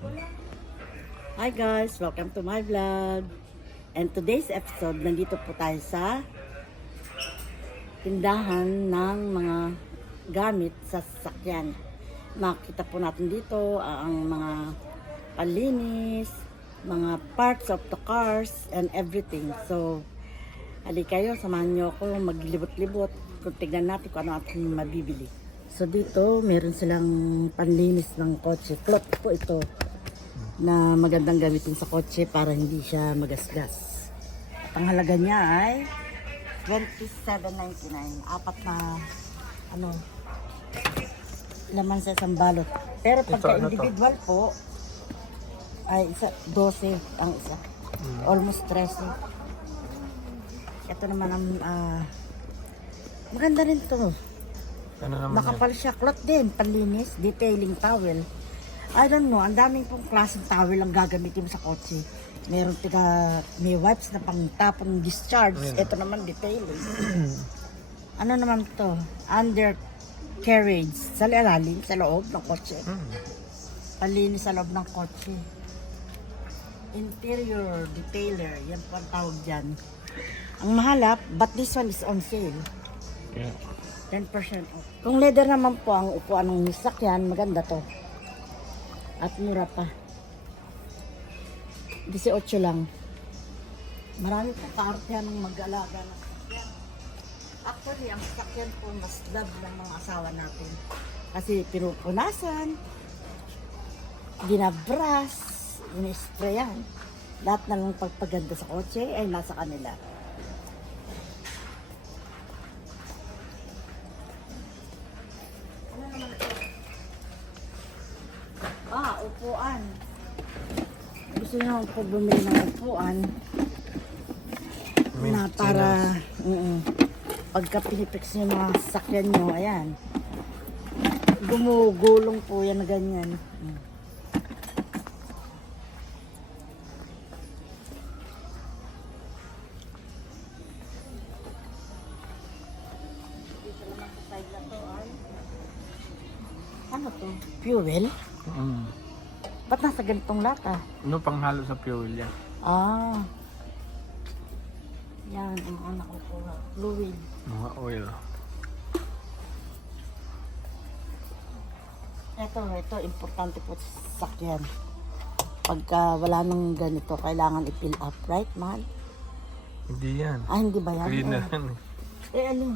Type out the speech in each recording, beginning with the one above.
Hi guys, welcome to my vlog. And today's episode, nandito po tayo sa tindahan ng mga gamit sa sasakyan. Makita po natin dito ang mga panlinis, mga parts of the cars and everything. So, halika kayo, samahan nyo ako maglibot-libot kung tignan natin kung ano ating mabibili. So dito, meron silang panlinis ng kotse. Cloth po ito na magandang gamitin sa kotse para hindi siya magasgas. At ang halaga niya ay $27.99. Apat na laman sa isang balot. Pero pagka individual po ay 12 ang isa. Almost 13. Ito naman ang maganda rin to. Ano naman Makapal siya. Cloth din, panlinis, detailing towel. I don't know, ang daming pong klaseng towel ang gagamitin mo sa kotse. May wipes na pang tapon discharge. Ito naman detailing. Ano naman to? Undercarriage. Sa ilalim, sa loob ng kotse. Panlinis sa loob ng kotse. Interior detailer. Yan po ang tawag dyan. Ang mahalap, but this one is on sale. Yeah. 10% off. Kung leather naman po ang upuan ng sasakyan, maganda to. At mura pa. 18 lang. Marami po kaartehan ng mag-alaga ng sasakyan. Actually, ang sasakyan po mas love ng mga asawa natin. Kasi pinupunasan, binabras, in-sprayan. Lahat na lang pagpaganda sa kotse ay nasa kanila. Upuan. Gusto nyo po bumili ng upuan na para pagka pinipix nyo mga sasakyan nyo, ayan, gumugulong po yan na ganyan. Dito naman sa side na to ay ano to? Fuel? Ba't nasa ganitong lata? Ano panghalo sa fuel yan? Yan, ang anak ko po. Fluid. Mga oil. Ito, importante po sa sasakyan. Pagka wala nang ganito, kailangan i-fill up, right, mahal? Hindi yan. Hindi ba yan? Cleaner yan. Ano?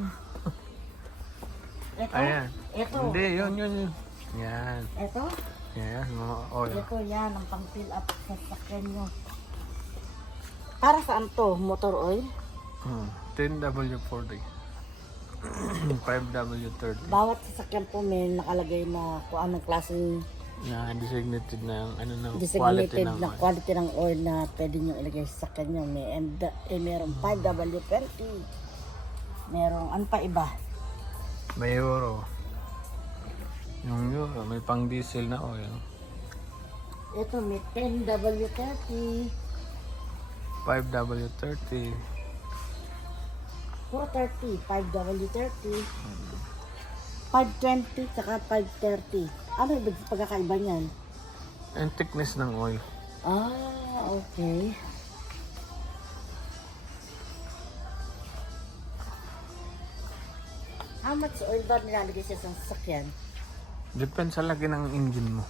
Ito? Ayan. Ito. Hindi, yun. Yan. Ito? Yan, mga oil. Ito yan, ang pang-fill up sa sasakyan nyo. Para saan to? Motor oil? 10W40. 5W30. Bawat sasakyan po may nakalagay na kung anong klaseng Na designated na ano ng quality designated ng na oil. quality ng oil na pwede nyo ilagay sa sasakyan nyo. Merong 5W20. Merong ano pa iba? May euro. Yung euro, may pang diesel na oil. Ito may 10W30. 5W30. 430. 5W30. 520 saka 530. Ano ibig pagkakaiba niyan? And thickness ng oil. Okay. How much oil ba nilalagay sa isang sasakyan? Depende sa laki ng engine mo.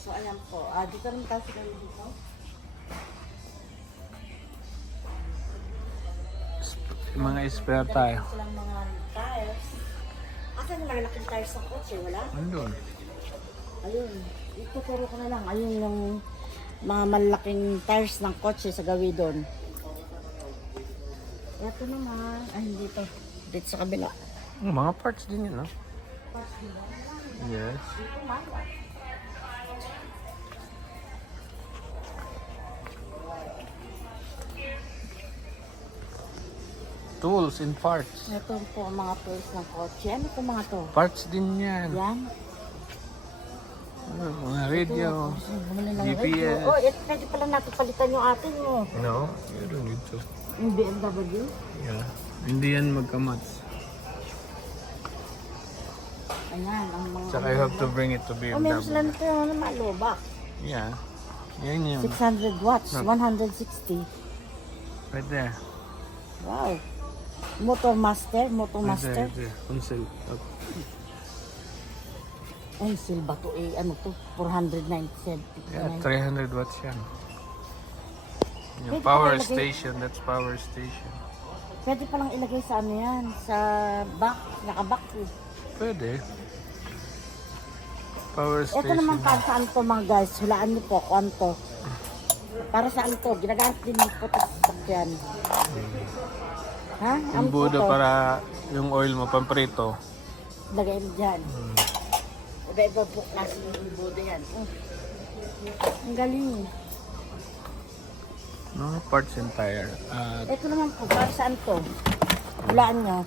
So alam po, dito rin kasi kami dito. Mga spare tayo. Dito silang mga tires. Asan yung malalaking tires ng kotse? Wala? Andun. Ayun. Ituturo ko na lang. Ayun yung mga malalaking tires ng kotse sa gawi doon. Ito naman. Ay, hindi to. Dito sa kabila. Mga parts din yun, no? Parts nila. Yes. Dito mala. Tools and parts. Ito po ang mga tools ng kotse. Ano po mga to? Parts din yan. Yan. Mga radio, Bumili ng GPS. radio. Oh, ito pwede pala natin palitan yung atin mo. No, you don't need to. Yung BMW. Yeah. Hindi yan magkamats. Ayan, ang mga... Tsaka you have to bring it to Oh, meron sila BMW. nito yung malubak. Yeah. Yan yun. 600 watts, No. 160. Right there. Wow. Motor Master, Motor Right Master. there. Unsel. Ay, silba to eh. Ano to? 497. Yeah, 300 watts yan. Yung Pwede power pa ilagay- station, that's power station. Pwede palang ilagay sa ano yan, sa back, naka-back eh. Pwede. Power Ito station. naman para saan to mga guys, hulaan niyo po kung ano to. Para saan to, ginagamit din po ito sa sasakyan. Ha? Ano Yung po budo to? para yung oil mo pamprito. Lagay mo dyan. Iba-iba po klase yung budo yan. Ang galing. Mga parts and tire. Ito naman po, para saan to? Hulaan nyo.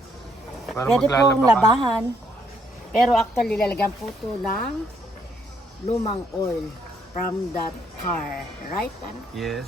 Para Pwede maglalaba pong ka. labahan. Pero actually, lalagyan po ito ng lumang oil from that car. Right? Ano? Yes.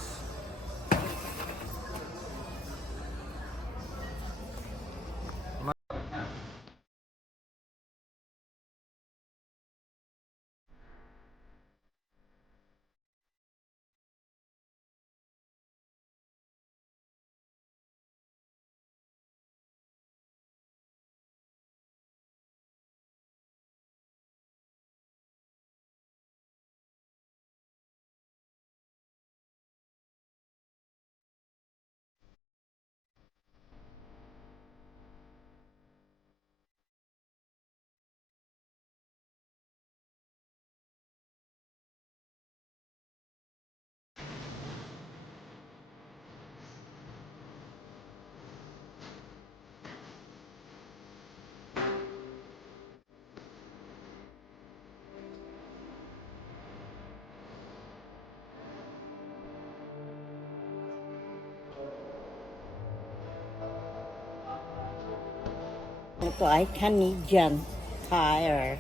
Ito ay Canadian Tire.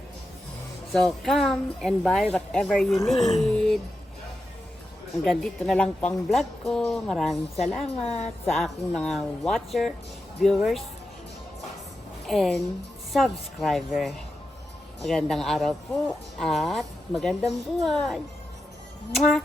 So, come and buy whatever you need. Hanggang dito na lang po ang vlog ko. Maraming salamat sa aking mga watcher, viewers, and subscriber. Magandang araw po at magandang buhay. Mwah!